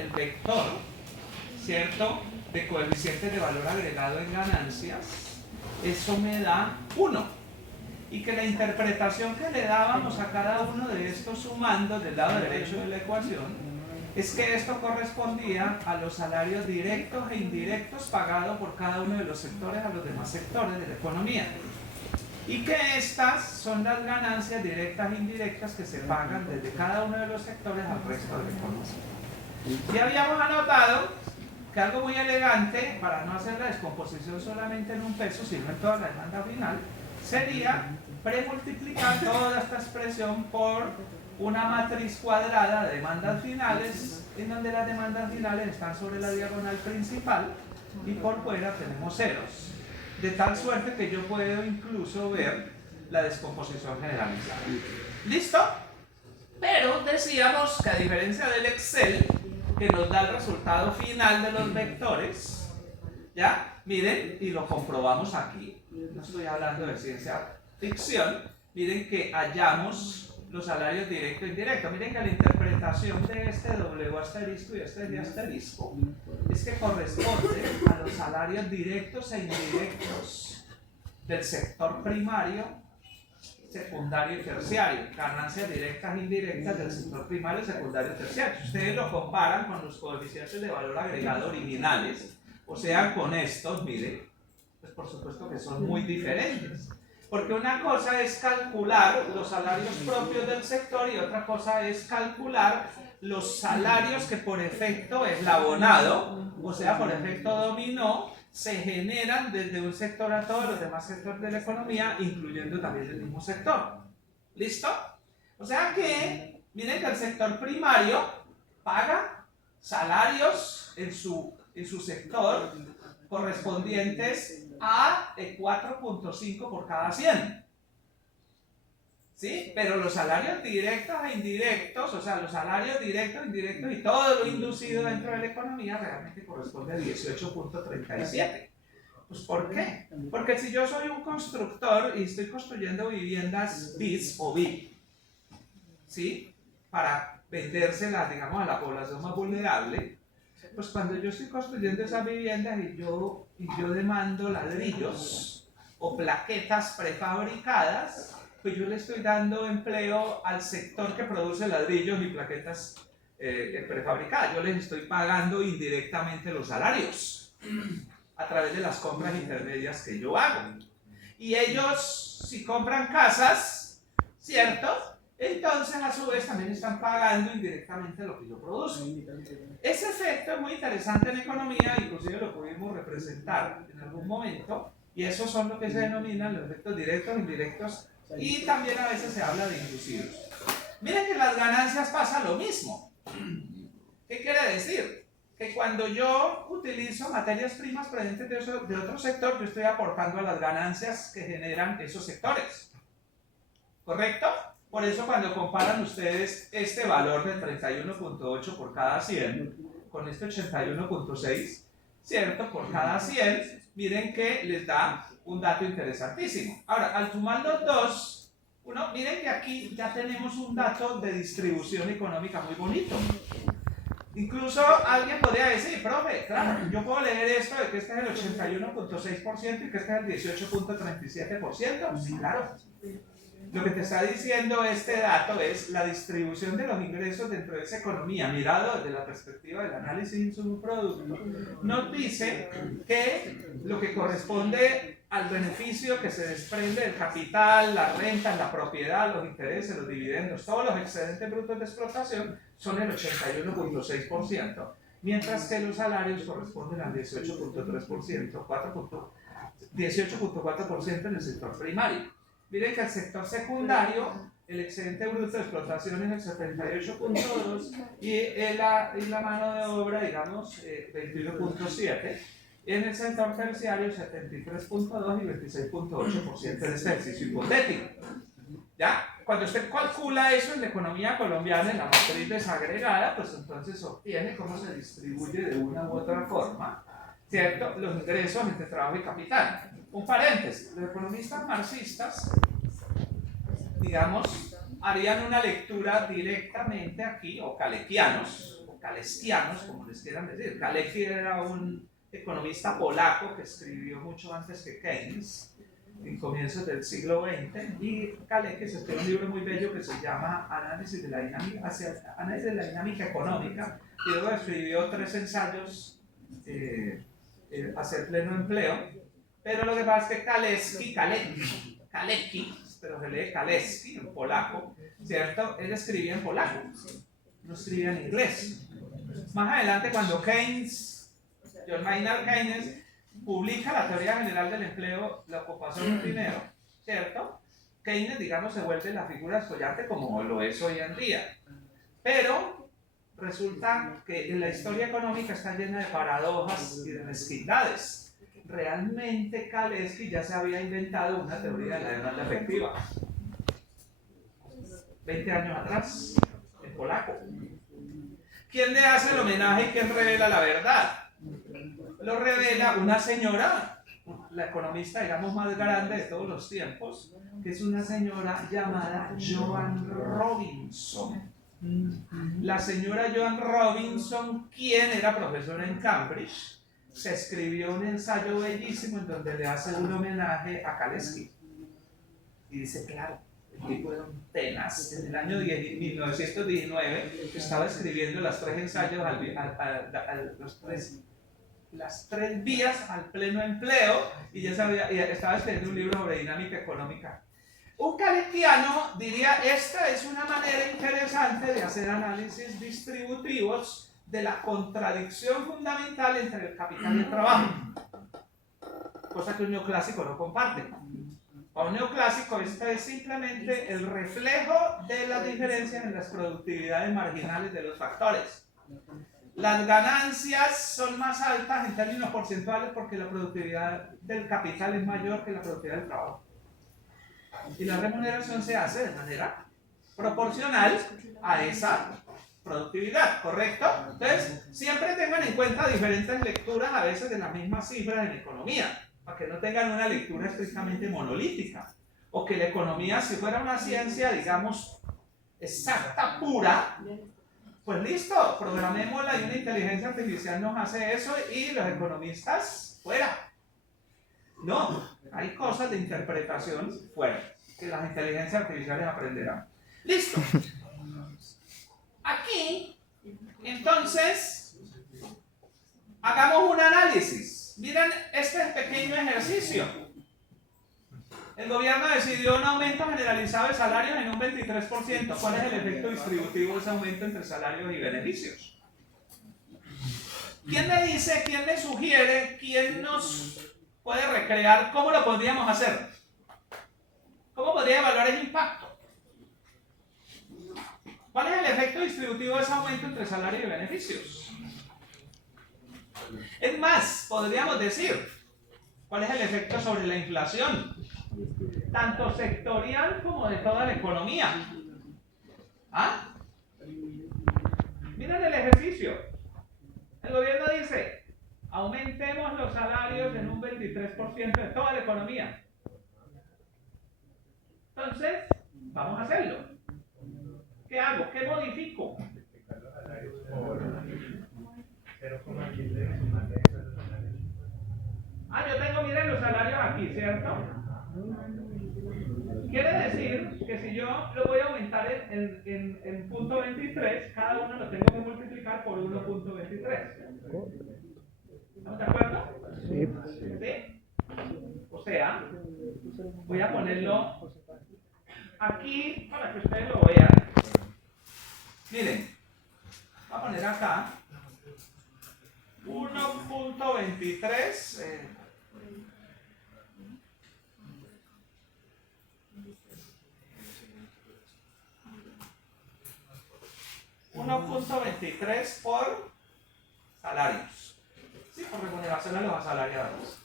el vector, ¿cierto?, de coeficiente de valor agregado en ganancias, eso me da 1. Y que la interpretación que le dábamos a cada uno de estos sumandos del lado derecho de la ecuación es que esto correspondía a los salarios directos e indirectos pagados por cada uno de los sectores a los demás sectores de la economía. Y que estas son las ganancias directas e indirectas que se pagan desde cada uno de los sectores al resto de la economía. Ya habíamos anotado que algo muy elegante, para no hacer la descomposición solamente en un peso, sino en toda la demanda final, sería premultiplicar toda esta expresión por una matriz cuadrada de demandas finales, en donde las demandas finales están sobre la diagonal principal y por fuera tenemos ceros. De tal suerte que yo puedo incluso ver la descomposición generalizada. ¿Listo? Pero decíamos que a diferencia del Excel, que nos da el resultado final de los vectores, ¿ya? Miren, y lo comprobamos aquí. No estoy hablando de ciencia ficción. Miren que hallamos los salarios directos e indirectos. Miren que la interpretación de este W asterisco y este D asterisco es que corresponde a los salarios directos e indirectos del sector primario, secundario y terciario. Ganancias directas e indirectas del sector primario, secundario y terciario. Si ustedes lo comparan con los coeficientes de valor agregado originales, o sea, con estos, miren, pues por supuesto que son muy diferentes. Porque una cosa es calcular los salarios propios del sector y otra cosa es calcular los salarios que por efecto eslabonado, o sea, por efecto dominó, se generan desde un sector a todos los demás sectores de la economía, incluyendo también el mismo sector. ¿Listo? O sea que, miren que el sector primario paga salarios en su sector correspondientes a 4.5 por cada 100. ¿Sí? Pero los salarios directos e indirectos, o sea, los salarios directos, indirectos y todo lo inducido dentro de la economía realmente corresponde a 18.37. Pues ¿por qué? Porque si yo soy un constructor y estoy construyendo viviendas BIS o BIP, ¿sí?, para vendérselas, digamos, a la población más vulnerable, pues cuando yo estoy construyendo esas viviendas y yo demando ladrillos o plaquetas prefabricadas, pues yo le estoy dando empleo al sector que produce ladrillos y plaquetas prefabricadas. Yo les estoy pagando indirectamente los salarios a través de las compras intermedias que yo hago. Y ellos, si compran casas, ¿cierto?, entonces a su vez también están pagando indirectamente lo que yo produzco. Ese efecto es muy interesante en economía, inclusive lo pudimos representar en algún momento, y esos son lo que se denominan los efectos directos, indirectos, y también a veces se habla de inducidos. Miren que en las ganancias pasa lo mismo. ¿Qué quiere decir? Que cuando yo utilizo materias primas provenientes de otro sector, yo estoy aportando a las ganancias que generan esos sectores. ¿Correcto? Por eso cuando comparan ustedes este valor de 31.8 por cada 100 con este 81.6, ¿cierto?, por cada 100, miren que les da un dato interesantísimo. Ahora, al sumar los dos, miren que aquí ya tenemos un dato de distribución económica muy bonito. Incluso alguien podría decir, profe, claro, yo puedo leer esto de que este es el 81.6% y que este es el 18.37%. Sí, claro. Lo que te está diciendo este dato es la distribución de los ingresos dentro de esa economía, mirado desde la perspectiva del análisis de insumo-producto, nos dice que lo que corresponde al beneficio que se desprende del capital, las rentas, la propiedad, los intereses, los dividendos, todos los excedentes brutos de explotación son el 81.6%, mientras que los salarios corresponden al 18.3%, 18.4% en el sector primario. Miren que el sector secundario, el excedente bruto de explotación es el 78.2 y la mano de obra, digamos, 21.7. Y en el sector terciario, 73.2 y 26.8% en este ejercicio hipotético. ¿Ya? Cuando usted calcula eso en la economía colombiana, en la matriz desagregada, pues entonces obtiene cómo se distribuye de una u otra forma, ¿cierto?, los ingresos entre trabajo y capital. Un paréntesis, los economistas marxistas, digamos, harían una lectura directamente aquí, o kaleskianos, como les quieran decir. Kalecki era un economista polaco que escribió mucho antes que Keynes, en comienzos del siglo XX, y Kalecki se escribió un libro muy bello que se llama Análisis de la dinámica económica, y luego escribió 3 ensayos hacia el pleno empleo, pero lo que pasa es que Kalecki, pero se lee Kaleski en polaco, ¿cierto? Él escribía en polaco, no escribía en inglés. Más adelante, cuando John Maynard Keynes publica la teoría general del empleo, la ocupación del dinero, ¿cierto? Keynes, digamos, se vuelve la figura escollante como lo es hoy en día. Pero resulta que la historia económica está llena de paradojas y de mezquindades. Realmente Kalecki ya se había inventado una teoría de la demanda efectiva 20 años atrás, en polaco. ¿Quién le hace el homenaje y quién revela la verdad? Lo revela una señora, la economista, digamos, más grande de todos los tiempos, que es una señora llamada Joan Robinson. La señora Joan Robinson, quien era profesora en Cambridge, se escribió un ensayo bellísimo en donde le hace un homenaje a Kalecki. Y dice, claro, el tipo era un tenaz. En el año 1919 estaba escribiendo los 3 ensayos, las 3 vías al pleno empleo, y ya estaba escribiendo un libro sobre dinámica económica. Un kaleckiano diría, esta es una manera interesante de hacer análisis distributivos de la contradicción fundamental entre el capital y el trabajo, cosa que un neoclásico no comparte. Para un neoclásico, esta es simplemente el reflejo de las diferencias en las productividades marginales de los factores. Las ganancias son más altas en términos porcentuales porque la productividad del capital es mayor que la productividad del trabajo. Y la remuneración se hace de manera proporcional a esa productividad, ¿correcto? Entonces, siempre tengan en cuenta diferentes lecturas a veces de las mismas cifras en economía, para que no tengan una lectura estrictamente monolítica, o que la economía, si fuera una ciencia, digamos, exacta, pura, pues listo, programémosla y una inteligencia artificial nos hace eso y los economistas fuera. No, hay cosas de interpretación fuera, que las inteligencias artificiales aprenderán. Listo. Aquí, entonces, hagamos un análisis. Miren este pequeño ejercicio. El gobierno decidió un aumento generalizado de salarios en un 23%. ¿Cuál es el efecto distributivo de ese aumento entre salarios y beneficios? ¿Quién me dice, quién me sugiere, quién nos puede recrear cómo lo podríamos hacer? ¿Cómo podría evaluar el impacto? ¿Cuál es el efecto distributivo de ese aumento entre salario y beneficios? Es más, podríamos decir, ¿cuál es el efecto sobre la inflación? Tanto sectorial como de toda la economía. ¿Ah? Miren el ejercicio. El gobierno dice, aumentemos los salarios en un 23% de toda la economía. Entonces, vamos a hacerlo. ¿Qué hago? ¿Qué modifico? Yo tengo, miren, los salarios aquí, ¿cierto? Quiere decir que si yo lo voy a aumentar en punto 23, cada uno lo tengo que multiplicar por 1.23. ¿Estamos de acuerdo? Sí. ¿Sí? O sea, voy a ponerlo aquí para que ustedes lo vean. Miren, voy a poner acá 1.23 1.23 por salarios. Sí, por remuneración a los asalariados.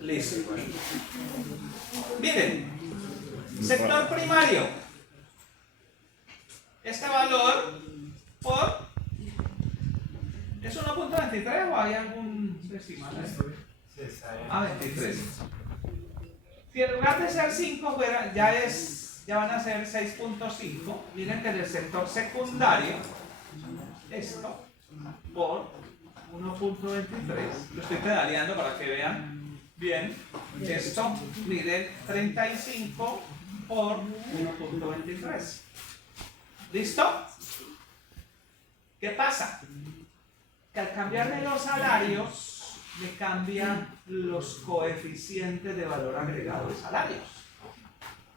Listo. Miren, sector primario. Este valor por ¿es 1.23 o hay algún decimal? 23. Si en lugar de ser 5 fuera, ya es ya van a ser 6.5. Miren que en el sector secundario, esto por 1.23, lo estoy pedaleando para que vean bien. Esto, miren, 35 por 1.23. ¿Listo? ¿Qué pasa? Que al cambiarme los salarios, me cambian los coeficientes de valor agregado de salarios.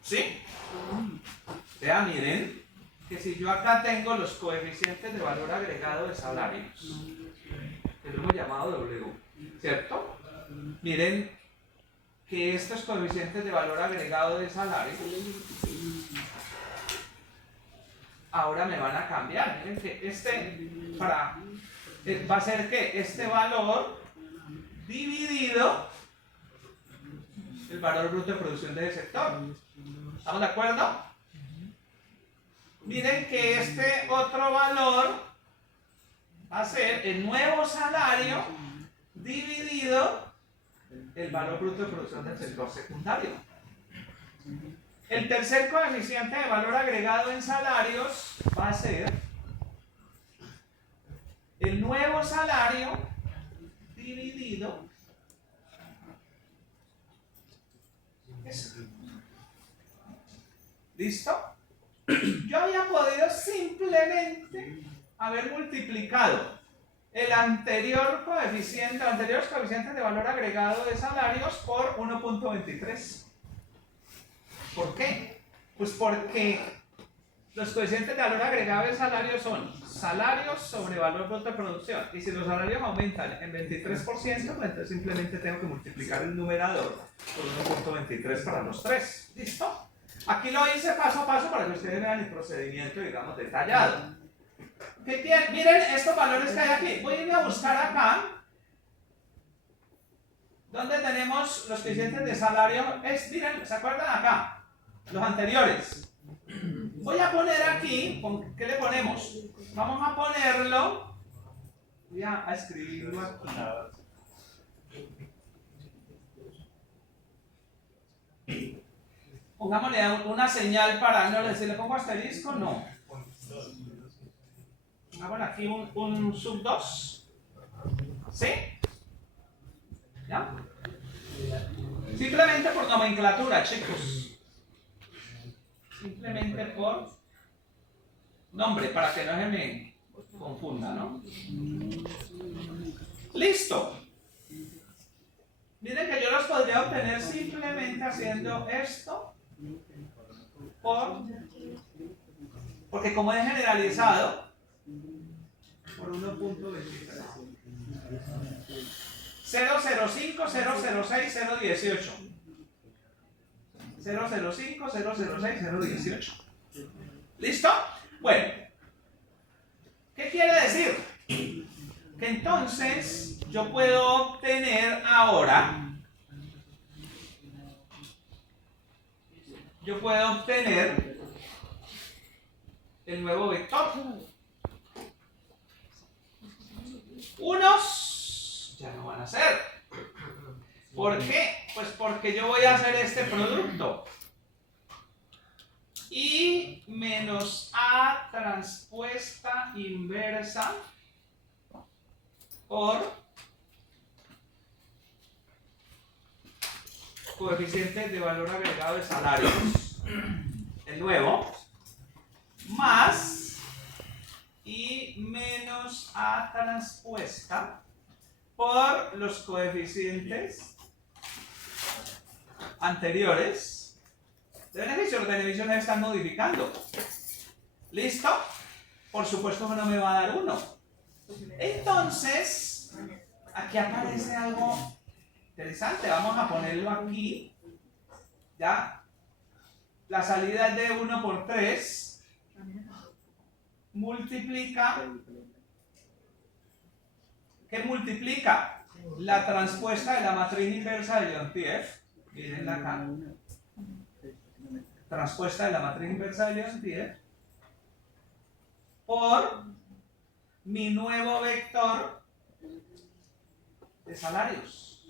¿Sí? O sea, miren que si yo acá tengo los coeficientes de valor agregado de salarios, que lo hemos llamado W, ¿cierto? Miren que estos coeficientes de valor agregado de salarios ahora me van a cambiar. Miren que va a ser que este valor dividido el valor bruto de producción del sector. ¿Estamos de acuerdo? Miren que este otro valor va a ser el nuevo salario dividido el valor bruto de producción del sector secundario. El tercer coeficiente de valor agregado en salarios va a ser el nuevo salario dividido eso. ¿Listo? Yo había podido simplemente haber multiplicado el anterior coeficiente, los anteriores coeficientes de valor agregado de salarios por 1.23. ¿Por qué? Pues porque los coeficientes de valor agregado de salarios son salarios sobre valor bruto de producción. Y si los salarios aumentan en 23%, pues entonces simplemente tengo que multiplicar el numerador por 1.23 para los tres. ¿Listo? Aquí lo hice paso a paso para que ustedes vean el procedimiento, digamos, detallado. Miren estos valores que hay aquí. Voy a ir a buscar acá, donde tenemos los coeficientes de salario. Miren, ¿se acuerdan acá? Los anteriores. Voy a poner aquí, ¿qué le ponemos? Vamos a ponerlo, voy a escribirlo aquí. Pongámosle una señal para no decir, ¿le pongo asterisco? No. Hago aquí un sub 2. ¿Sí? ¿Ya? Simplemente por nomenclatura, chicos. Simplemente por nombre, para que no se me confunda, ¿no? ¡Listo! Miren que yo los podría obtener simplemente haciendo esto porque como es generalizado, por 1.23. 005, 006, 018. 005, 006, 018. ¿Listo? Bueno, ¿qué quiere decir? Que entonces yo puedo obtener ahora, el nuevo vector. Unos ya no van a ser. ¿Por qué? Pues porque yo voy a hacer este producto. Y menos A transpuesta inversa por coeficientes de valor agregado de salarios, el nuevo, más y menos A transpuesta por los coeficientes anteriores de beneficio. Los beneficios se están modificando. ¿Listo? Por supuesto que no me va a dar 1. Entonces, aquí aparece algo interesante. Vamos a ponerlo aquí. ¿Ya? La salida es de 1 por 3. Multiplica. ¿Qué multiplica? La transpuesta de la matriz inversa de Leontief. Mírenla acá. Transpuesta de la matriz inversa de Leontief por mi nuevo vector de salarios.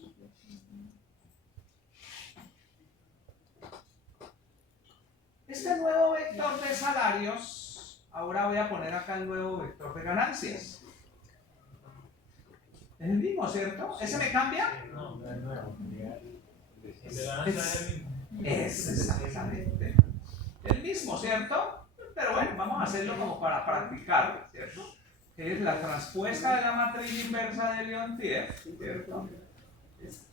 Este nuevo vector de salarios, ahora voy a poner acá el nuevo vector de ganancias. Es el mismo, ¿cierto? ¿Ese me cambia? No, no es nuevo. El de ganancias es el mismo. Es exactamente el mismo, ¿cierto? Pero bueno, vamos a hacerlo como para practicar, ¿cierto? Que es la transpuesta de la matriz inversa de Leontief, ¿cierto?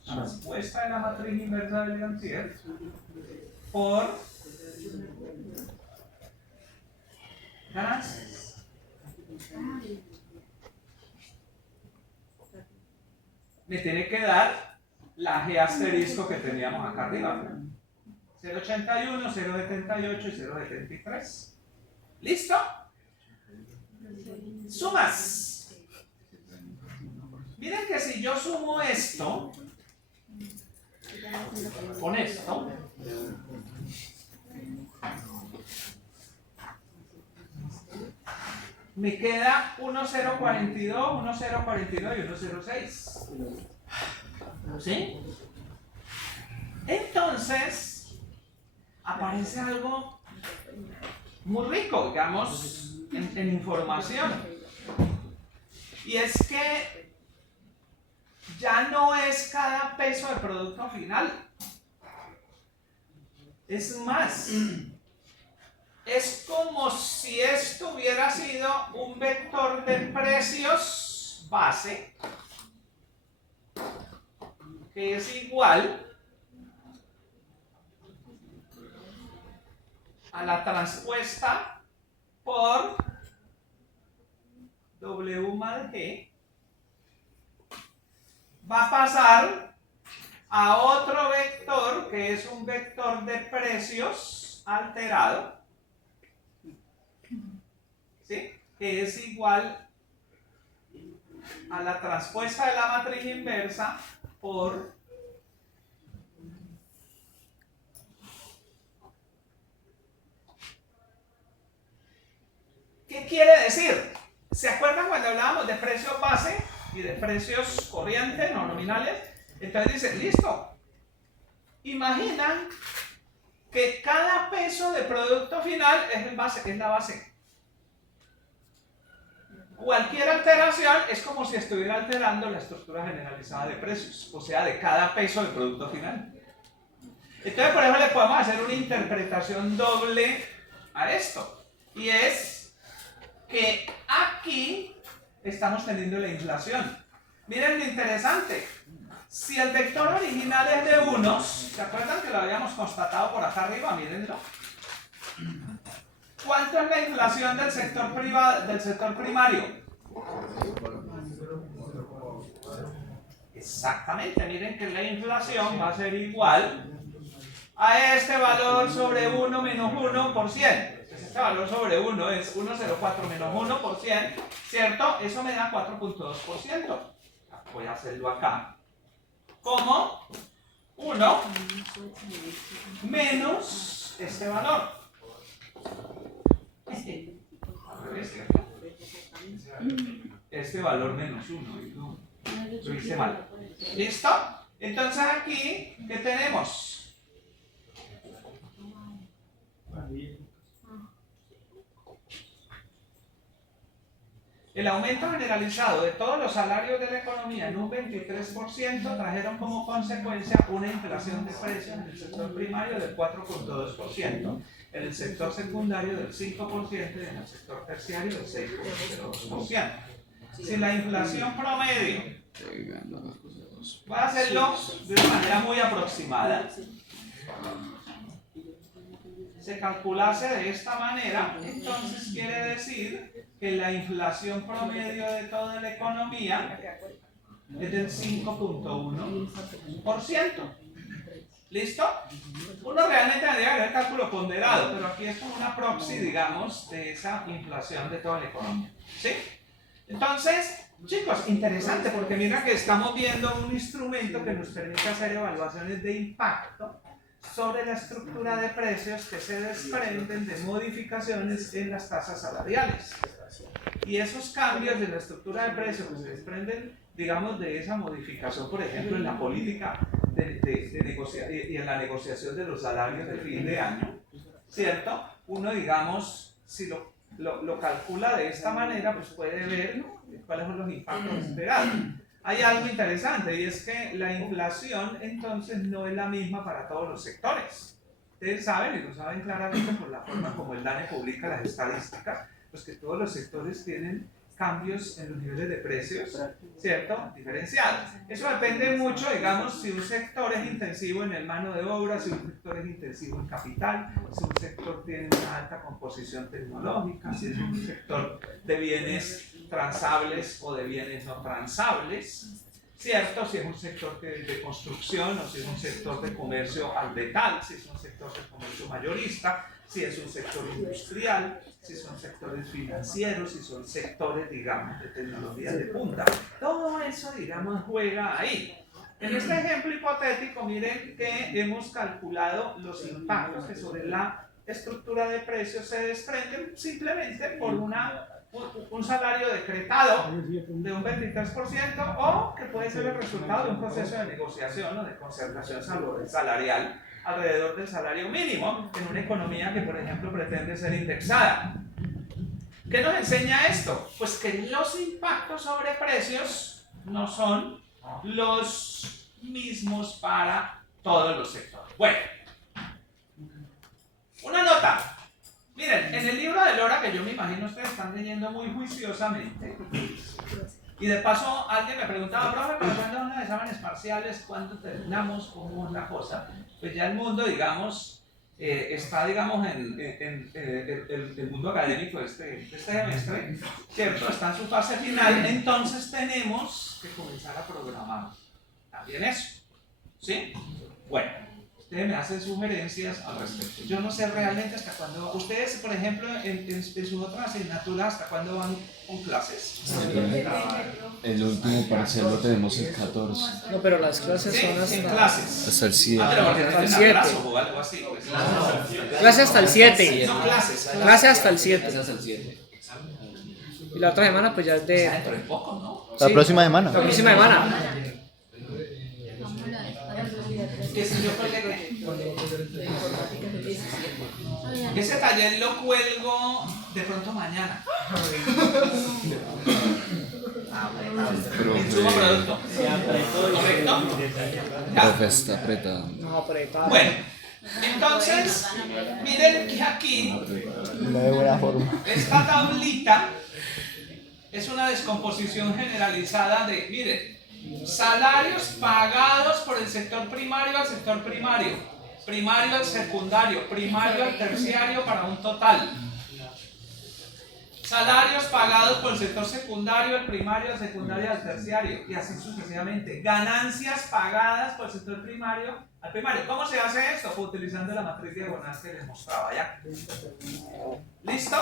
Transpuesta de la matriz inversa de Leontief por ganancias. Me tiene que dar la G asterisco que teníamos acá arriba. 0.81, 0.78 y 0.73. ¿Listo? Sumas. Miren que si yo sumo esto con esto, me queda 1.042, 1.042 y 1.06. ¿Sí? Entonces, aparece algo muy rico, digamos, en información. Y es que ya no es cada peso de producto final. Es más, es como si esto hubiera sido un vector de precios base, que es igual a la transpuesta por W más G, va a pasar a otro vector que es un vector de precios alterado, ¿sí? Que es igual a la transpuesta de la matriz inversa por ¿qué quiere decir? ¿Se acuerdan cuando hablábamos de precios base y de precios corrientes, no nominales? Entonces dice, listo. Imaginan que cada peso de producto final es la base. Cualquier alteración es como si estuviera alterando la estructura generalizada de precios, o sea, de cada peso del producto final. Entonces, por ejemplo, le podemos hacer una interpretación doble a esto. Y es que aquí estamos teniendo la inflación. Miren lo interesante. Si el vector original es de unos, ¿se acuerdan que lo habíamos constatado por acá arriba? Mírenlo. ¿Cuánto es la inflación del sector privado, del sector primario? Exactamente, miren que la inflación va a ser igual a este valor sobre 1 menos 1%. Este valor sobre 1 es 1,04 menos 1%, ¿cierto? Eso me da 4.2%. Voy a hacerlo acá. Como 1 menos este valor. Este valor menos 1. Lo hice mal. ¿Listo? Entonces aquí, ¿qué tenemos? El aumento generalizado de todos los salarios de la economía en un 23% trajeron como consecuencia una inflación de precios en el sector primario del 4.2%, en el sector secundario del 5% y en el sector terciario del 6.02%. Si la inflación promedio, voy a hacerlo de una manera muy aproximada, se calculase de esta manera, entonces quiere decir que la inflación promedio de toda la economía es del 5.1%. ¿Listo? Uno realmente tendría que ver el cálculo ponderado, pero aquí es como una proxy, digamos, de esa inflación de toda la economía. ¿Sí? Entonces, chicos, interesante porque mira que estamos viendo un instrumento que nos permite hacer evaluaciones de impacto sobre la estructura de precios que se desprenden de modificaciones en las tasas salariales. Y esos cambios de la estructura de precios que se desprenden, digamos, de esa modificación, por ejemplo, en la política de negociación y en la negociación de los salarios de fin de año, ¿cierto? Uno, digamos, si lo calcula de esta manera, pues puede ver cuáles son los impactos esperados. Hay algo interesante y es que la inflación entonces no es la misma para todos los sectores. Ustedes saben y lo saben claramente por la forma como el DANE publica las estadísticas, pues que todos los sectores tienen cambios en los niveles de precios, ¿cierto? Diferenciados. Eso depende mucho, digamos, si un sector es intensivo en el mano de obra, si un sector es intensivo en capital, si un sector tiene una alta composición tecnológica, si es un sector de bienes transables o de bienes no transables, ¿cierto? Si es un sector de construcción o si es un sector de comercio al detal, si es un sector de comercio mayorista, si es un sector industrial, si son sectores financieros, si son sectores, digamos, de tecnología de punta. Todo eso, digamos, juega ahí. En este ejemplo hipotético, miren que hemos calculado los impactos que sobre la estructura de precios se desprenden simplemente por un salario decretado de un 23% o que puede ser el resultado de un proceso de negociación o de concertación salarial alrededor del salario mínimo en una economía que, por ejemplo, pretende ser indexada. ¿Qué nos enseña esto? Pues que los impactos sobre precios no son los mismos para todos los sectores. Bueno, una nota. Miren, en el libro de Lora, que yo me imagino ustedes están leyendo muy juiciosamente, y de paso alguien me preguntaba, profe, ¿pero cuándo son los exámenes parciales? ¿Cuándo terminamos? ¿Cómo es la cosa? Pues ya el mundo, digamos, está, digamos, el mundo académico de este semestre, ¿cierto? Está en su fase final, entonces tenemos que comenzar a programar también eso, ¿sí? Bueno. Ustedes me hacen sugerencias al respecto. Yo no sé realmente hasta cuándo. Ustedes, por ejemplo, en sus otras asignaturas, ¿hasta cuándo van con clases? El último parcial lo tenemos el 14. No, pero las clases son en clases. Hasta el 7. Hasta el 7. O algo así. Pues. Clase hasta el 7. No, clases. Clase hasta el 7. Y la otra semana, pues ya es de. Dentro de poco, ¿no? La próxima semana. La próxima semana. Que si yo ese taller lo cuelgo de pronto mañana. Insumo producto. ¿Correcto? Profe, está apretado. No, apretado. Bueno, entonces, miren que aquí No de buena forma. esta tablita es una descomposición generalizada de, miren, salarios pagados por el sector primario al sector primario, primario al secundario, primario al terciario para un total. Salarios pagados por el sector secundario, al primario, al secundario, al terciario y así sucesivamente. Ganancias pagadas por el sector primario al primario. ¿Cómo se hace esto? Pues utilizando la matriz diagonal que les mostraba ya. ¿Listo?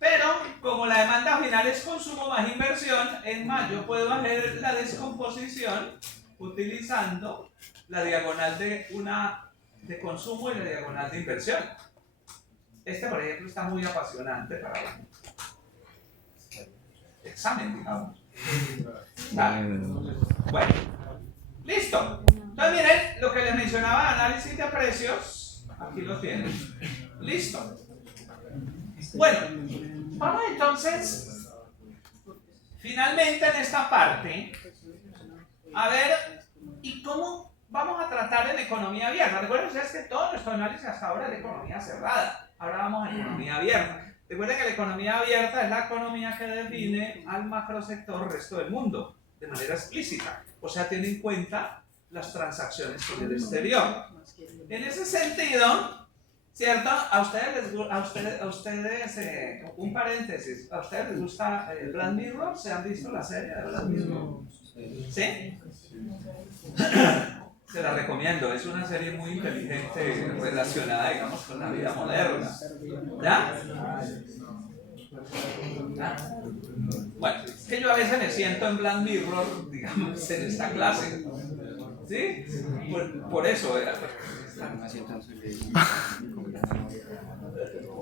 Pero como la demanda final es consumo más inversión, en mayo puedo hacer la descomposición utilizando la diagonal de consumo y la diagonal de inversión. Este, por ejemplo, está muy apasionante para el examen, digamos. Vale. Bueno, listo. Entonces miren, lo que les mencionaba, análisis de precios, aquí lo tienen. Listo. Bueno, vamos entonces, finalmente en esta parte, a ver, ¿y cómo vamos a tratar en economía abierta? Recuerden ustedes que todo nuestro análisis hasta ahora es de economía cerrada. Ahora vamos a economía abierta. Recuerden que la economía abierta es la economía que define al macrosector resto del mundo de manera explícita. O sea, tiene en cuenta las transacciones con el exterior. En ese sentido, ¿cierto? A ustedes, un paréntesis, ¿a ustedes les gusta Black Mirror? ¿Se han visto la serie de Black Mirror? ¿Sí? Se la recomiendo, es una serie muy inteligente relacionada, digamos, con la vida moderna. ¿Ya? ¿Ya? Bueno, es que yo a veces me siento en Black Mirror, digamos, en esta clase. ¿Sí? Por eso.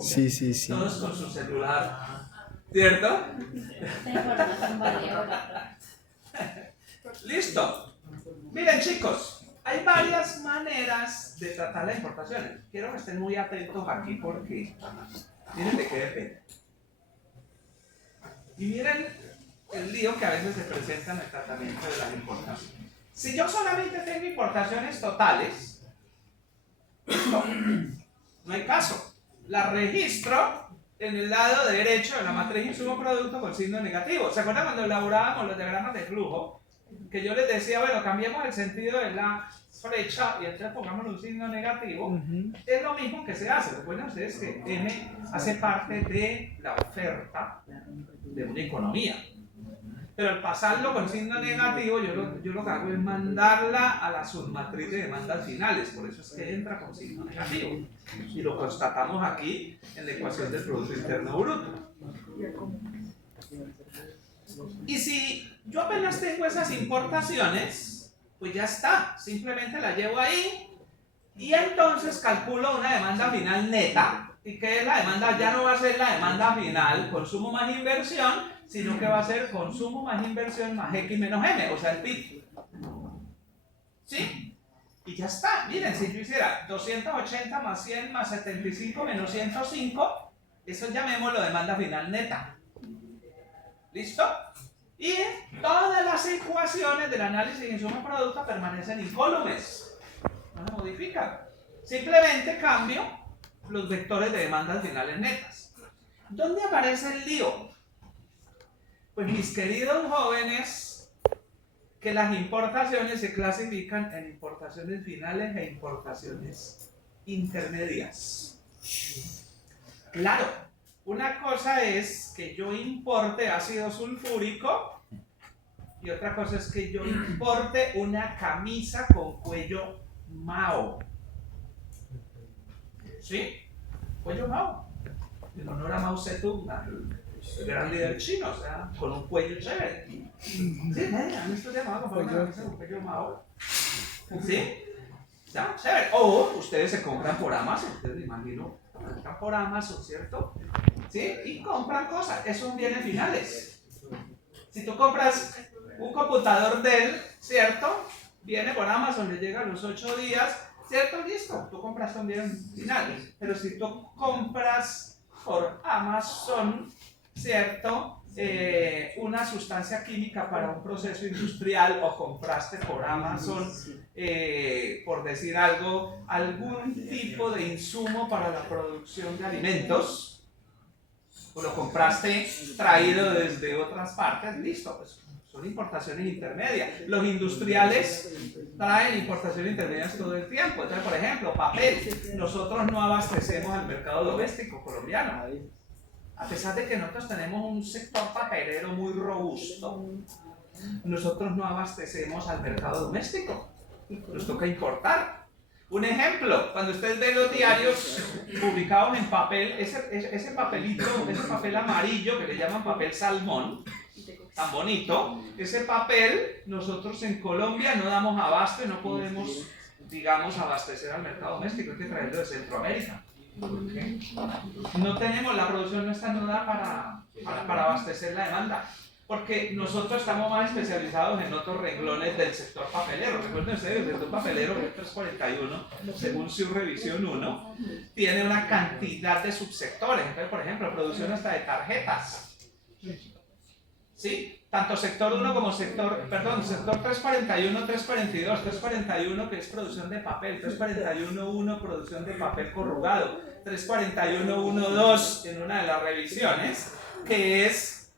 Sí. Todos con su celular. ¿Cierto? Listo. Miren, chicos, hay varias maneras de tratar las importaciones. Quiero que estén muy atentos aquí porque miren de qué depende. Y miren el lío que a veces se presenta en el tratamiento de las importaciones. Si yo solamente tengo importaciones totales, listo, no hay caso. La registro en el lado derecho de la matriz insumo-producto con signo negativo. ¿Se acuerdan cuando elaborábamos los diagramas de flujo? Que yo les decía, bueno, cambiemos el sentido de la flecha y entonces pongamos un signo negativo. Es lo mismo que se hace. Recuerden ustedes que M hace parte de la oferta de una economía. Pero al pasarlo con signo negativo, yo lo que hago es mandarla a la submatriz de demandas finales. Por eso es que entra con signo negativo. Y lo constatamos aquí en la ecuación del Producto Interno Bruto. Y si yo apenas tengo esas importaciones, pues ya está. Simplemente la llevo ahí y entonces calculo una demanda final neta. ¿Y qué es la demanda? Ya no va a ser la demanda final, consumo más inversión, sino que va a ser consumo más inversión más X menos M, o sea, el PIB. ¿Sí? Y ya está. Miren, si yo hiciera 280 más 100 más 75 menos 105, eso llamémoslo demanda final neta. ¿Listo? Y todas las ecuaciones del análisis de insumo-producto permanecen incólumes. No se modifican. Simplemente cambio los vectores de demandas finales netas. ¿Dónde aparece el lío? Pues mis queridos jóvenes, que las importaciones se clasifican en importaciones finales e importaciones intermedias. Claro, una cosa es que yo importe ácido sulfúrico y otra cosa es que yo importe una camisa con cuello Mao. ¿Sí? Cuello Mao. En honor a Mao Zedong, el gran líder chino, o sea, con un cuello chévere. ¿Sí? ¿Han visto de Mao con una camisa con cuello Mao? ¿Sí? ¿Ya? Chévere. O ustedes se compran por Amazon, ustedes me imagino, compran por Amazon, ¿cierto? ¿Sí? Y compran cosas, esos son bienes finales. Si tú compras un computador Dell, ¿cierto? Viene por Amazon, le llega a los 8 días, ¿cierto? Listo, tú compras un bien final. Pero si tú compras por Amazon, ¿cierto? Una sustancia química para un proceso industrial o compraste por Amazon, por decir algo, algún tipo de insumo para la producción de alimentos, o lo compraste traído desde otras partes, listo, pues son importaciones intermedias. Los industriales traen importaciones intermedias todo el tiempo. Entonces, por ejemplo, papel. Nosotros no abastecemos al mercado doméstico colombiano. A pesar de que nosotros tenemos un sector papelero muy robusto, nosotros no abastecemos al mercado doméstico. Nos toca importar. Un ejemplo, cuando ustedes ven los diarios publicados en papel, ese papelito, ese papel amarillo que le llaman papel salmón, tan bonito, ese papel nosotros en Colombia no damos abasto y no podemos, digamos, abastecer al mercado doméstico, hay que traerlo de Centroamérica. No tenemos, la producción no está nuda para abastecer la demanda, porque nosotros estamos más especializados en otros renglones del sector papelero. Recuerden ustedes, el sector papelero, el 341, según su revisión 1, tiene una cantidad de subsectores. Entonces, por ejemplo, producción hasta de tarjetas. ¿Sí? Tanto sector 1 como sector 341, 342, 341 que es producción de papel, 341.1 producción de papel corrugado, 341.1.2 en una de las revisiones, que es,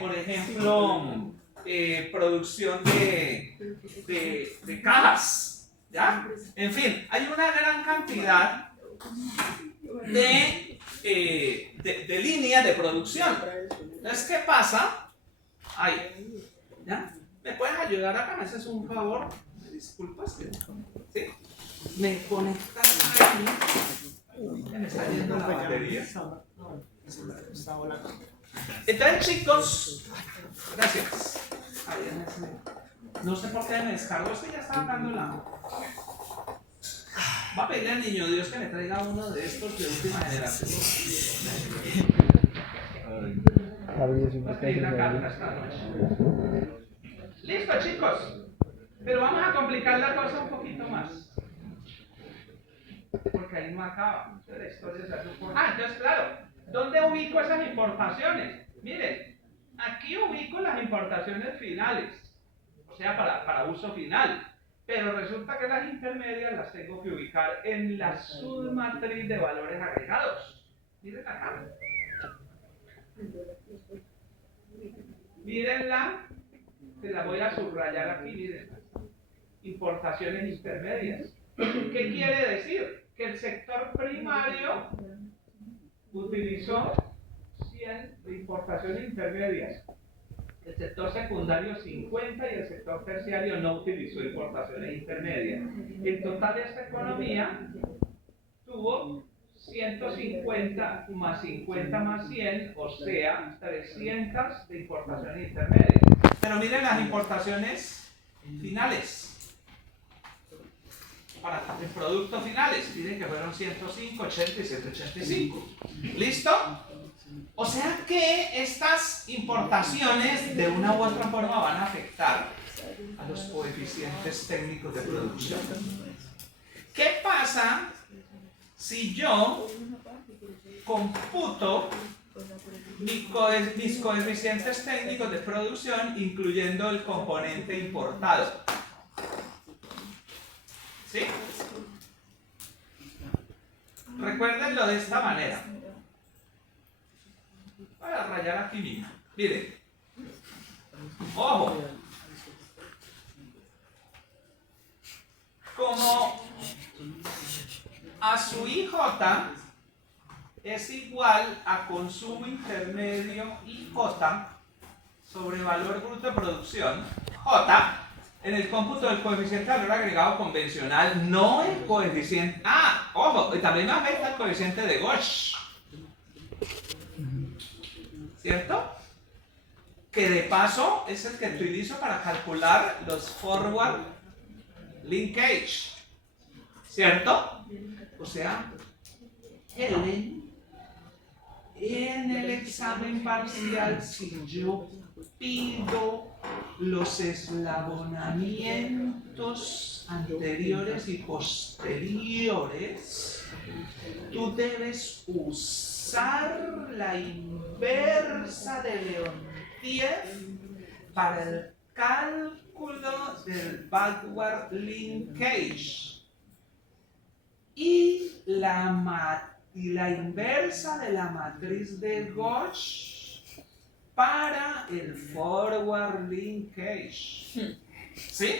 por ejemplo, producción de cajas, ¿ya? En fin, hay una gran cantidad de líneas de producción. Entonces, ¿qué pasa? Ahí, ¿ya? ¿Me puedes ayudar acá? ¿Me haces un favor? ¿Me disculpas? ¿Sí? ¿Me conectas aquí? Ya me está yendo la batería. Entonces, chicos, gracias. No sé por qué me descargo, es que ya estaba dando la... Va a pedirle al niño Dios que me traiga uno de estos de última generación. Voy a pedir la carta esta noche. Listo, chicos. Pero vamos a complicar la cosa un poquito más. Porque ahí no acaba. Entonces, la historia se hace un poco... entonces claro, ¿dónde ubico esas importaciones? Miren, aquí ubico las importaciones finales. O sea, para uso final. Pero resulta que las intermedias las tengo que ubicar en la submatriz de valores agregados. Miren acá. Mírenla, que la voy a subrayar aquí, miren. Importaciones intermedias. ¿Qué quiere decir? Que el sector primario utilizó 100 de importaciones intermedias. El sector secundario 50 y el sector terciario no utilizó importaciones intermedias. En total esta economía tuvo 150 más 50 más 100, o sea, 300 de importaciones intermedias. Pero miren las importaciones finales. Para los productos finales, miren que fueron 105, 80 y 185. ¿Listo? O sea que estas importaciones de una u otra forma van a afectar a los coeficientes técnicos de producción. ¿Qué pasa si yo computo mis coeficientes técnicos de producción incluyendo el componente importado? ¿Sí? Recuérdenlo de esta manera. Voy a rayar aquí mismo. Miren. Ojo. Como a su IJ es igual a consumo intermedio IJ sobre valor bruto de producción, J, en el cómputo del coeficiente de valor agregado convencional, no el coeficiente... ojo, y también me afecta el coeficiente de Gauss. ¿Cierto? Que de paso es el que utilizo para calcular los forward linkage. ¿Cierto? O sea, en el examen parcial, si yo pido los eslabonamientos anteriores y posteriores, tú debes usar la inversa de Leontief para el cálculo del backward linkage y la inversa de la matriz de Gauss para el forward linkage. ¿Sí?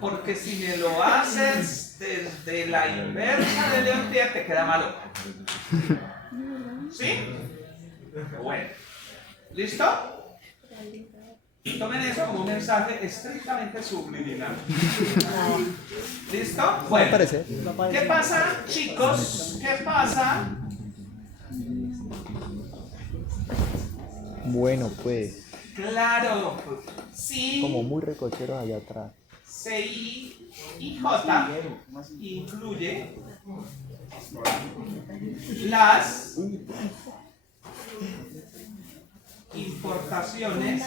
Porque si me lo haces desde la inversa de Leontief te queda malo. ¿Sí? Bueno. ¿Listo? Tomen eso como un mensaje estrictamente subliminal. ¿Listo? Bueno. ¿Qué pasa, chicos? ¿Qué pasa? Bueno, pues. Claro. Sí. Como muy recocheros allá atrás. CI y J incluye las importaciones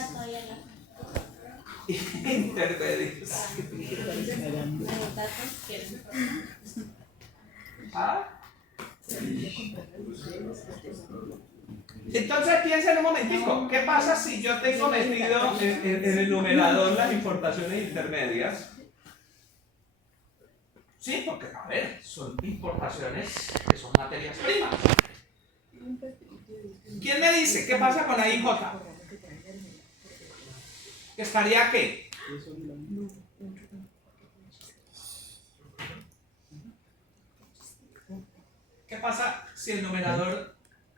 intermedias. Entonces piensen un momentico, ¿qué pasa si yo tengo metido en el numerador las importaciones intermedias? Sí, porque a ver, son importaciones que son materias primas. ¿Quién me dice qué pasa con AIJ? ¿Que estaría qué? ¿Qué pasa si el numerador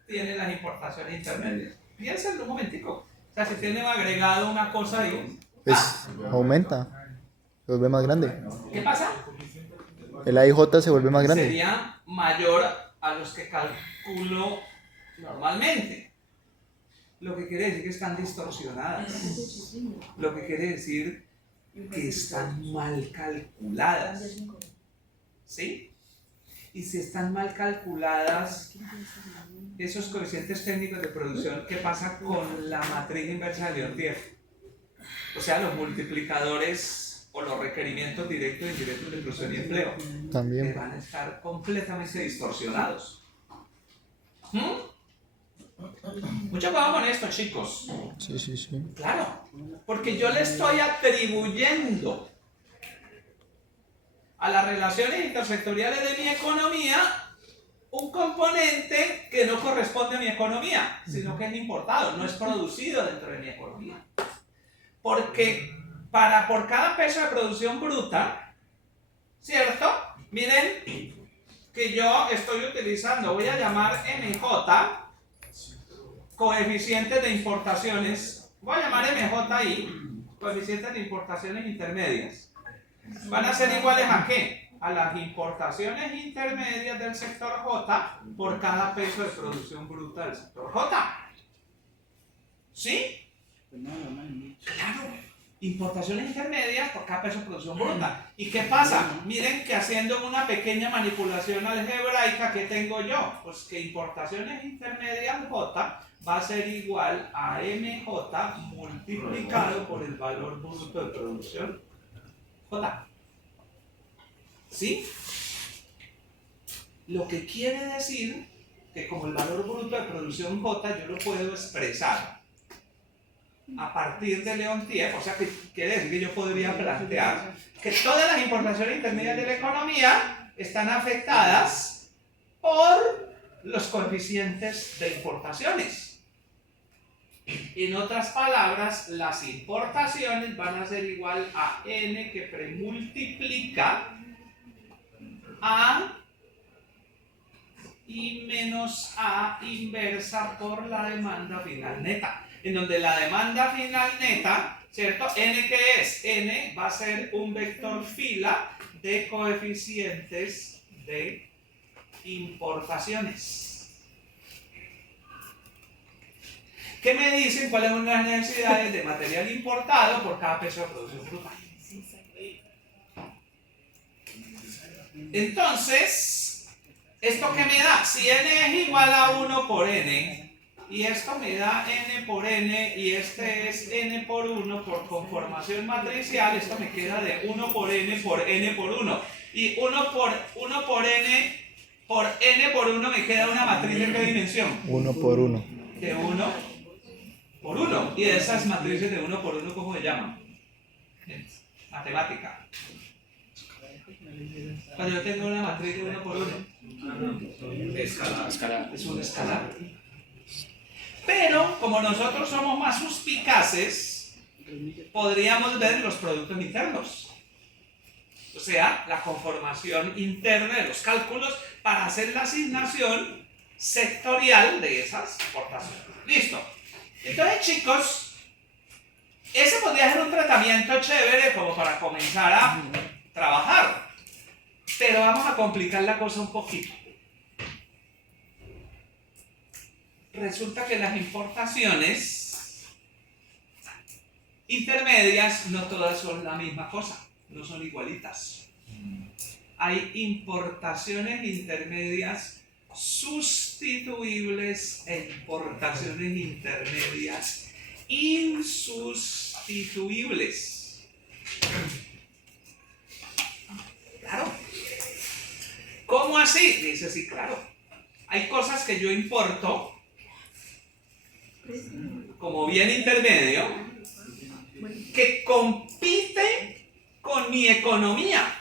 tiene las importaciones intermedias? Piénsenlo un momentico. O sea, si tiene agregado una cosa ahí. Pues aumenta. Se vuelve más grande. ¿Qué pasa? El AIJ se vuelve más grande. Sería mayor a los que calculo normalmente. Lo que quiere decir que están distorsionadas. Lo que quiere decir que están mal calculadas. ¿Sí? Y si están mal calculadas, esos coeficientes técnicos de producción, ¿qué pasa con la matriz inversa de Leontief? O sea, los multiplicadores o los requerimientos directos e indirectos de producción y empleo, que También. van a estar completamente distorsionados. ¿Mm? Mucho cuidado con esto, chicos. Sí, sí, sí. Claro, porque yo le estoy atribuyendo a las relaciones intersectoriales de mi economía un componente que no corresponde a mi economía, sino que es importado, no es producido dentro de mi economía. Porque por cada peso de producción bruta, ¿cierto? Miren que yo estoy utilizando, voy a llamar MJ, coeficientes de importaciones, voy a llamar MJ ahí, coeficientes de importaciones intermedias. ¿Van a ser iguales a qué? A las importaciones intermedias del sector J por cada peso de producción bruta del sector J. ¿Sí? Claro. Importaciones intermedias por cada peso de producción bruta. ¿Y qué pasa? Miren que haciendo una pequeña manipulación algebraica que tengo yo, pues que importaciones intermedias J va a ser igual a MJ multiplicado por el valor bruto de producción J. ¿Sí? Lo que quiere decir que como el valor bruto de producción J yo lo puedo expresar a partir de Leontief, o sea que quiere decir que yo podría plantear que todas las importaciones intermedias de la economía están afectadas por los coeficientes de importaciones. En otras palabras, las importaciones van a ser igual a N que premultiplica A y menos A inversa por la demanda final neta. En donde la demanda final neta, ¿cierto? N que es, N va a ser un vector fila de coeficientes de importaciones. ¿Qué me dicen cuáles son las necesidades de material importado por cada peso de producción bruta? Entonces, ¿esto qué me da? Si N es igual a 1 por N, y esto me da N por N, y este es N por 1 por conformación matricial, esto me queda de 1 por N por N por 1. Y 1 por N por 1 me queda una matriz de qué dimensión? 1 por 1. De 1 por 1. Y de esas matrices de 1 por 1, ¿cómo se llaman? Matemática. Cuando yo tengo una matriz de 1 por 1, es un escalar. Pero, como nosotros somos más suspicaces, podríamos ver los productos internos. O sea, la conformación interna de los cálculos para hacer la asignación sectorial de esas importaciones. Listo. Entonces, chicos, ese podría ser un tratamiento chévere como para comenzar a trabajar. Pero vamos a complicar la cosa un poquito. Resulta que las importaciones intermedias no todas son la misma cosa, no son igualitas. Hay importaciones intermedias sustituibles e importaciones intermedias insustituibles. Claro. ¿Cómo así? Dice, sí, claro. Hay cosas que yo importo como bien intermedio que compite con mi economía.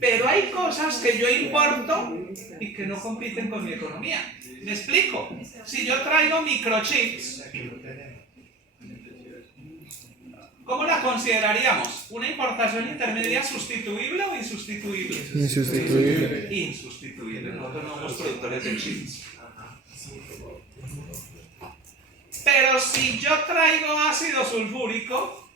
Pero hay cosas que yo importo y que no compiten con mi economía. ¿Me explico? Si yo traigo microchips, ¿cómo la consideraríamos? ¿Una importación intermedia sustituible o insustituible? Insustituible. Insustituible. Nosotros no somos productores de chips. Pero si yo traigo ácido sulfúrico,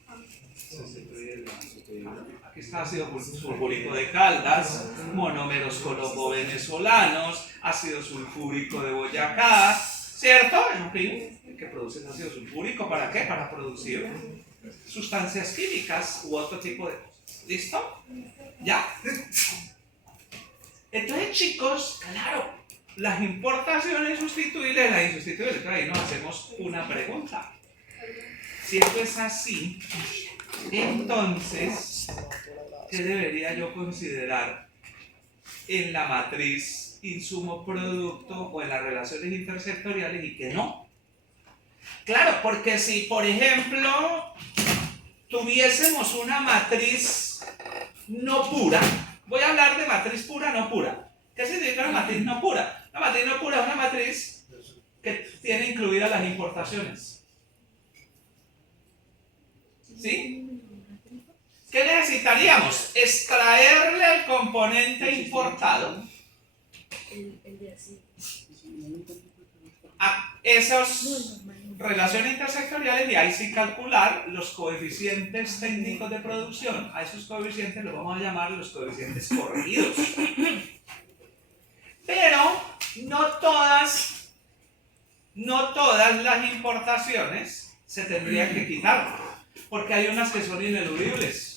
aquí está ácido sulfúrico de Caldas, monómeros colombo-venezolanos, ácido sulfúrico de Boyacá, ¿cierto? En fin, que producen ácido sulfúrico, ¿para qué? Para producir sustancias químicas u otro tipo de cosas. ¿Listo? ¿Ya? Entonces, chicos, claro, las importaciones sustituibles, las insustituibles, ahí nos hacemos una pregunta. Si esto es así, Entonces, ¿qué debería yo considerar en la matriz insumo-producto o en las relaciones intersectoriales y qué no? Claro, porque si, por ejemplo, tuviésemos una matriz no pura, voy a hablar de matriz pura, no pura. ¿Qué significa una matriz no pura? Una matriz no pura es una matriz que tiene incluidas las importaciones. ¿Sí? ¿Qué necesitaríamos? Extraerle el componente importado a esas relaciones intersectoriales y ahí sí calcular los coeficientes técnicos de producción. A esos coeficientes los vamos a llamar los coeficientes corregidos. Pero no todas las importaciones se tendrían que quitar, porque hay unas que son ineludibles.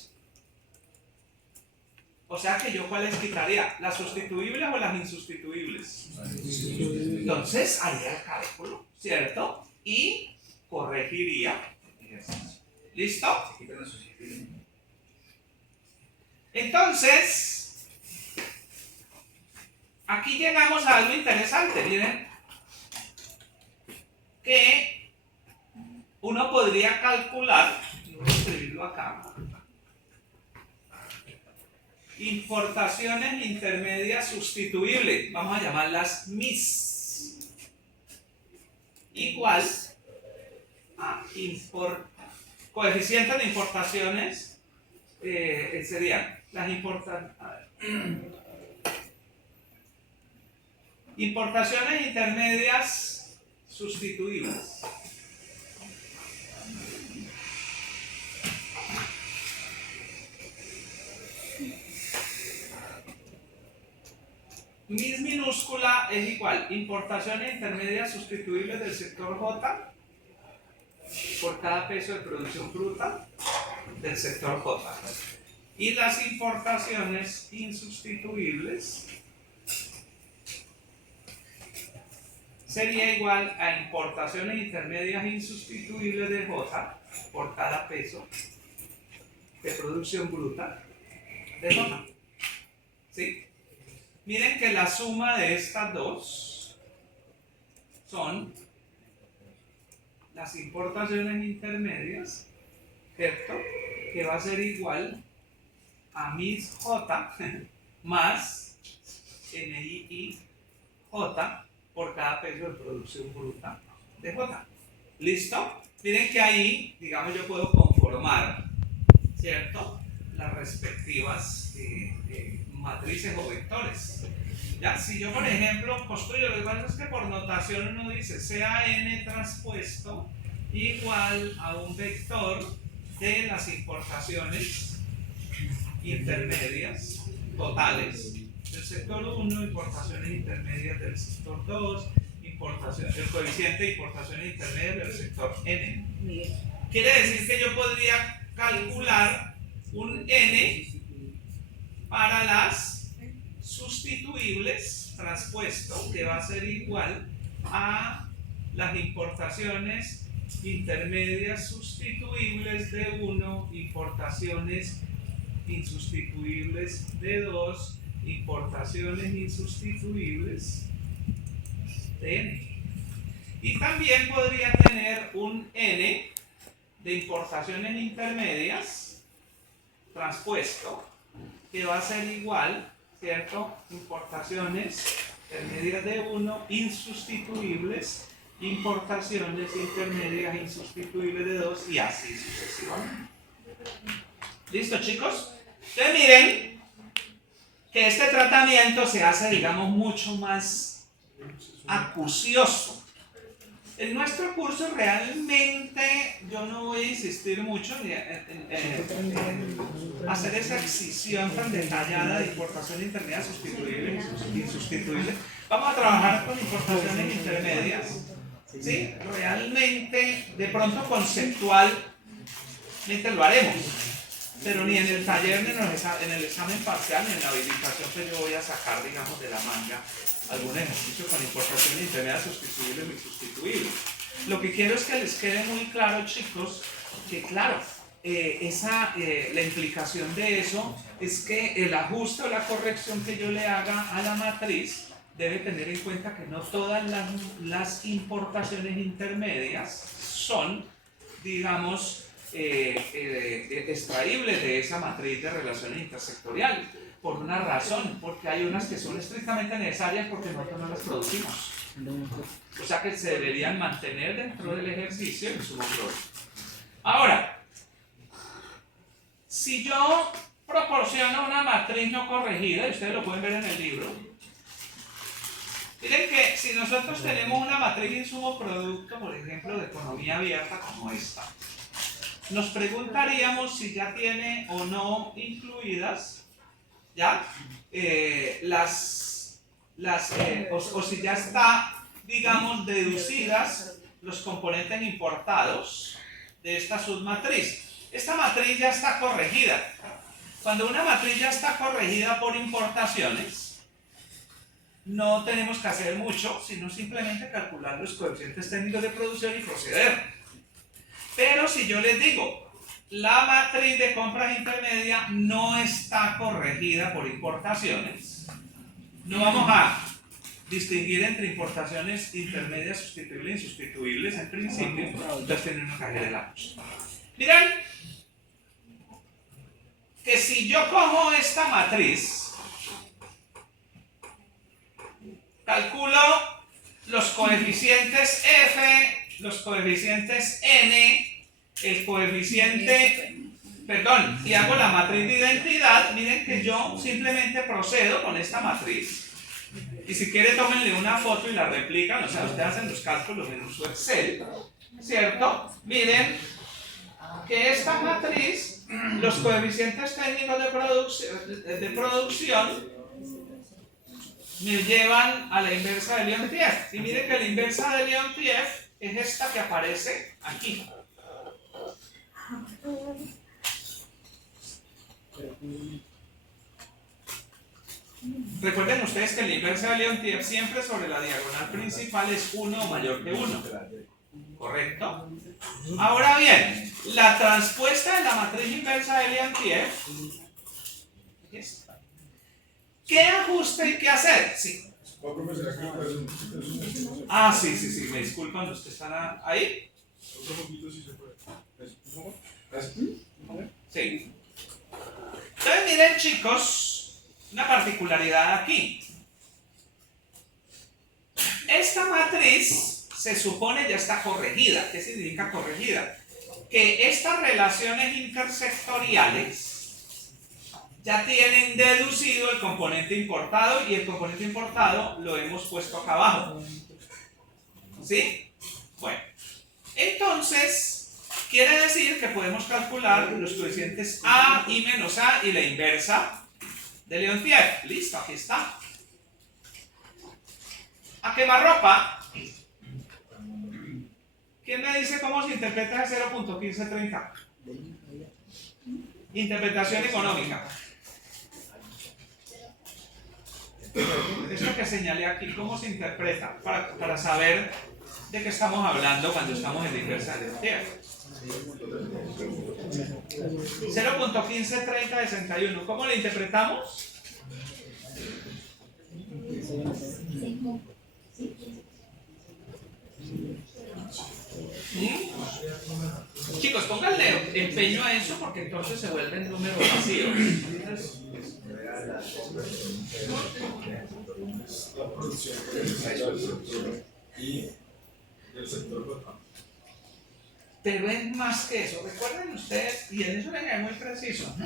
O sea que yo ¿cuáles quitaría? ¿Las sustituibles o las insustituibles? Entonces haría el cálculo, ¿cierto? Y corregiría. ¿Listo? Entonces, aquí llegamos a algo interesante, miren, que uno podría calcular, voy a escribirlo acá, importaciones intermedias sustituibles, vamos a llamarlas MIS, igual a coeficientes de importaciones, serían las importaciones intermedias sustituibles. MIS minúscula es igual importaciones intermedias sustituibles del sector J por cada peso de producción bruta del sector J. Y las importaciones insustituibles sería igual a importaciones intermedias insustituibles de J por cada peso de producción bruta de J. ¿Sí? Miren que la suma de estas dos son las importaciones intermedias, ¿cierto? Que va a ser igual a MIS J más NII J por cada peso de producción bruta de J. ¿Listo? Miren que ahí, digamos, yo puedo conformar, ¿cierto?, las respectivas matrices o vectores. Ya, si yo, por ejemplo, construyo, lo que pasa es que por notación uno dice sea n transpuesto igual a un vector de las importaciones intermedias totales del sector 1, importaciones intermedias del sector 2, el coeficiente de importaciones intermedias del sector n. Quiere decir que yo podría calcular un n para las sustituibles transpuesto, que va a ser igual a las importaciones intermedias sustituibles de 1, importaciones insustituibles de 2, importaciones insustituibles de n. Y también podría tener un n de importaciones intermedias transpuesto, que va a ser igual, ¿cierto?, importaciones intermedias de 1 insustituibles, importaciones intermedias insustituibles de 2 y así sucesivamente. ¿Listo, chicos? Entonces miren que este tratamiento se hace, digamos, mucho más acucioso. En nuestro curso realmente yo no voy a insistir mucho en hacer esa excisión tan detallada de importación intermedia sustituible y insustituible. Vamos a trabajar con importaciones intermedias, ¿sí? Realmente, de pronto conceptualmente lo haremos, pero ni en el taller, ni en el examen parcial, ni en la habilitación que yo voy a sacar, digamos, de la manga algún ejercicio con importaciones intermedias sustituibles o insustituibles. Lo que quiero es que les quede muy claro, chicos, que claro, la implicación de eso es que el ajuste o la corrección que yo le haga a la matriz debe tener en cuenta que no todas las importaciones intermedias son, digamos, extraíbles de esa matriz de relaciones intersectoriales, por una razón, porque hay unas que son estrictamente necesarias porque nosotros no las producimos. O sea que se deberían mantener dentro del ejercicio en su valor. Ahora, si yo proporciono una matriz no corregida, y ustedes lo pueden ver en el libro, miren que si nosotros tenemos una matriz de insumo-producto, por ejemplo, de economía abierta como esta, nos preguntaríamos si ya tiene o no incluidas, ¿ya? O si ya está, digamos, deducidas los componentes importados de esta submatriz. Esta matriz ya está corregida. Cuando una matriz ya está corregida por importaciones, no tenemos que hacer mucho, sino simplemente calcular los coeficientes técnicos de producción y proceder. Pero si yo les digo, la matriz de compras intermedia no está corregida por importaciones, no vamos a distinguir entre importaciones intermedias sustituibles e insustituibles en principio, entonces tenemos que hacer el ajuste. Miren que si yo cojo esta matriz, calculo los coeficientes F, los coeficientes N, el coeficiente, perdón, y hago la matriz de identidad, miren que yo simplemente procedo con esta matriz. Y si quiere, tómenle una foto y la replican, o sea, ustedes hacen los cálculos en su Excel, ¿cierto? Miren que esta matriz, los coeficientes técnicos de producción me llevan a la inversa de Leontief. Y miren que la inversa de Leontief es esta que aparece aquí. Recuerden ustedes que la inversa de Leontief siempre sobre la diagonal principal es 1 o mayor que 1. ¿Correcto? Ahora bien, la transpuesta de la matriz inversa de Leontief, ¿qué ajuste hay que hacer? Sí. Ah, sí, me disculpan los que están ahí. Sí. Entonces miren, chicos, una particularidad aquí. Esta matriz se supone ya está corregida. ¿Qué significa corregida? Que estas relaciones intersectoriales ya tienen deducido el componente importado y el componente importado lo hemos puesto acá abajo. ¿Sí? Bueno, entonces quiere decir que podemos calcular los coeficientes A y menos A y la inversa de Leontief. Listo, aquí está. A quemarropa. ¿Quién me dice cómo se interpreta el 0.1530? Interpretación económica. Esto que señalé aquí, ¿cómo se interpreta? Para saber de qué estamos hablando cuando estamos en la inversa de Leontief. 0.153061. ¿Cómo lo interpretamos? Chicos, pónganle empeño a eso porque entonces se vuelven números vacíos. Pero es más que eso. Recuerden ustedes, y en eso es muy preciso,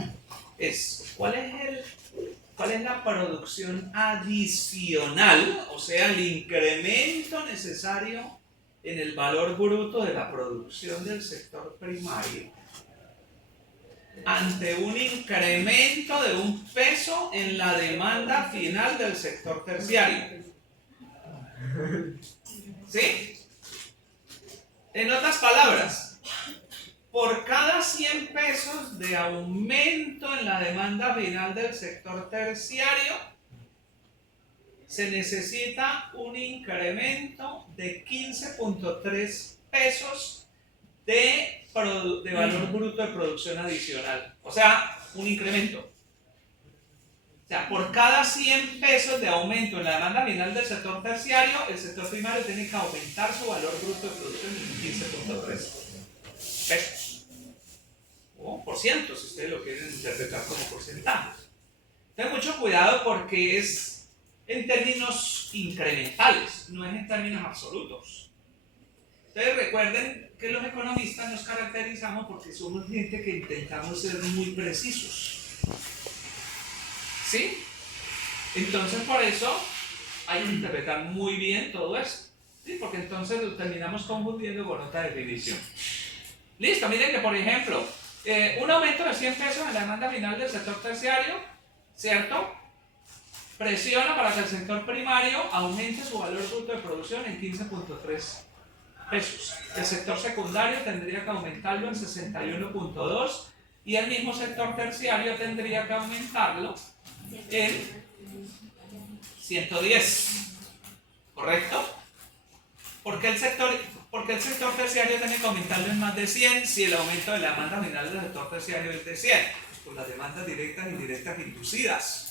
es ¿cuál es la producción adicional? O sea, el incremento necesario en el valor bruto de la producción del sector primario ante un incremento de un peso en la demanda final del sector terciario. ¿Sí? En otras palabras, por cada 100 pesos de aumento en la demanda final del sector terciario, se necesita un incremento de 15.3 pesos de valor bruto de producción adicional. O sea, un incremento. O sea, por cada 100 pesos de aumento en la demanda final del sector terciario, el sector primario tiene que aumentar su valor bruto de producción en 15.3 pesos. O por ciento, si ustedes lo quieren interpretar como porcentaje. Ten mucho cuidado porque es en términos incrementales, no es en términos absolutos. Ustedes recuerden que los economistas nos caracterizamos porque somos gente que intentamos ser muy precisos. ¿Sí? Entonces por eso hay que interpretar muy bien todo eso. ¿Sí? Porque entonces lo terminamos confundiendo con otra definición. Listo, miren que por ejemplo, un aumento de 100 pesos en la demanda final del sector terciario, ¿cierto? Presiona para que el sector primario aumente su valor bruto de producción en 15.3 pesos. El sector secundario tendría que aumentarlo en 61.2 y el mismo sector terciario tendría que aumentarlo en 110. ¿Correcto? ¿Por qué el sector terciario tiene que aumentarlo en más de 100 si el aumento de la demanda final del sector terciario es de 100? Pues por las demandas directas e indirectas inducidas.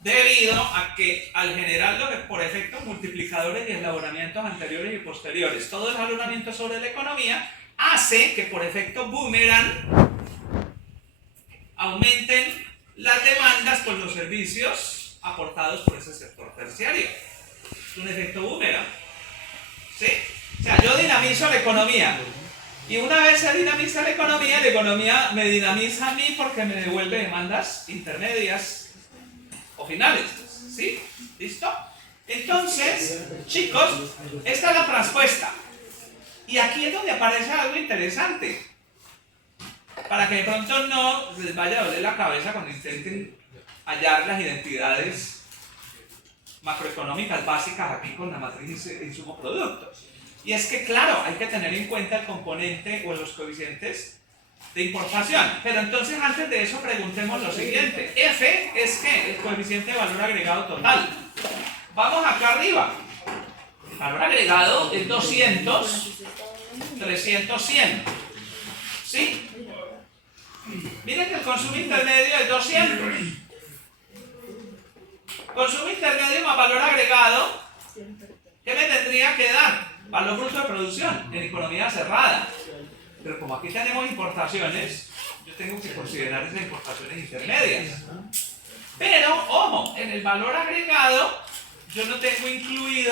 Debido a que al generarlo por efectos multiplicadores y eslabonamientos anteriores y posteriores, todo el jalonamiento sobre la economía hace que por efecto boomerang aumenten las demandas por los servicios aportados por ese sector terciario. Es un efecto boomerang. ¿Sí? O sea, yo dinamizo la economía y una vez se dinamiza la economía me dinamiza a mí porque me devuelve demandas intermedias o finales. ¿Sí? ¿Listo? Entonces, chicos, esta es la transpuesta. Y aquí es donde aparece algo interesante. Para que de pronto no les vaya a doler la cabeza cuando intenten hallar las identidades macroeconómicas básicas aquí con la matriz insumo-productos. Y es que, claro, hay que tener en cuenta el componente o los coeficientes de importación. Pero entonces, antes de eso, preguntemos lo siguiente. F es ¿qué? El coeficiente de valor agregado total. Vamos acá arriba. El valor agregado es 200, 300, 100. ¿Sí? Miren que el consumo intermedio es 200. Consumo intermedio más valor agregado, ¿qué me tendría que dar? Valor bruto de producción en economía cerrada. Pero como aquí tenemos importaciones, yo tengo que considerar esas importaciones intermedias. Pero, ojo, en el valor agregado yo no tengo incluido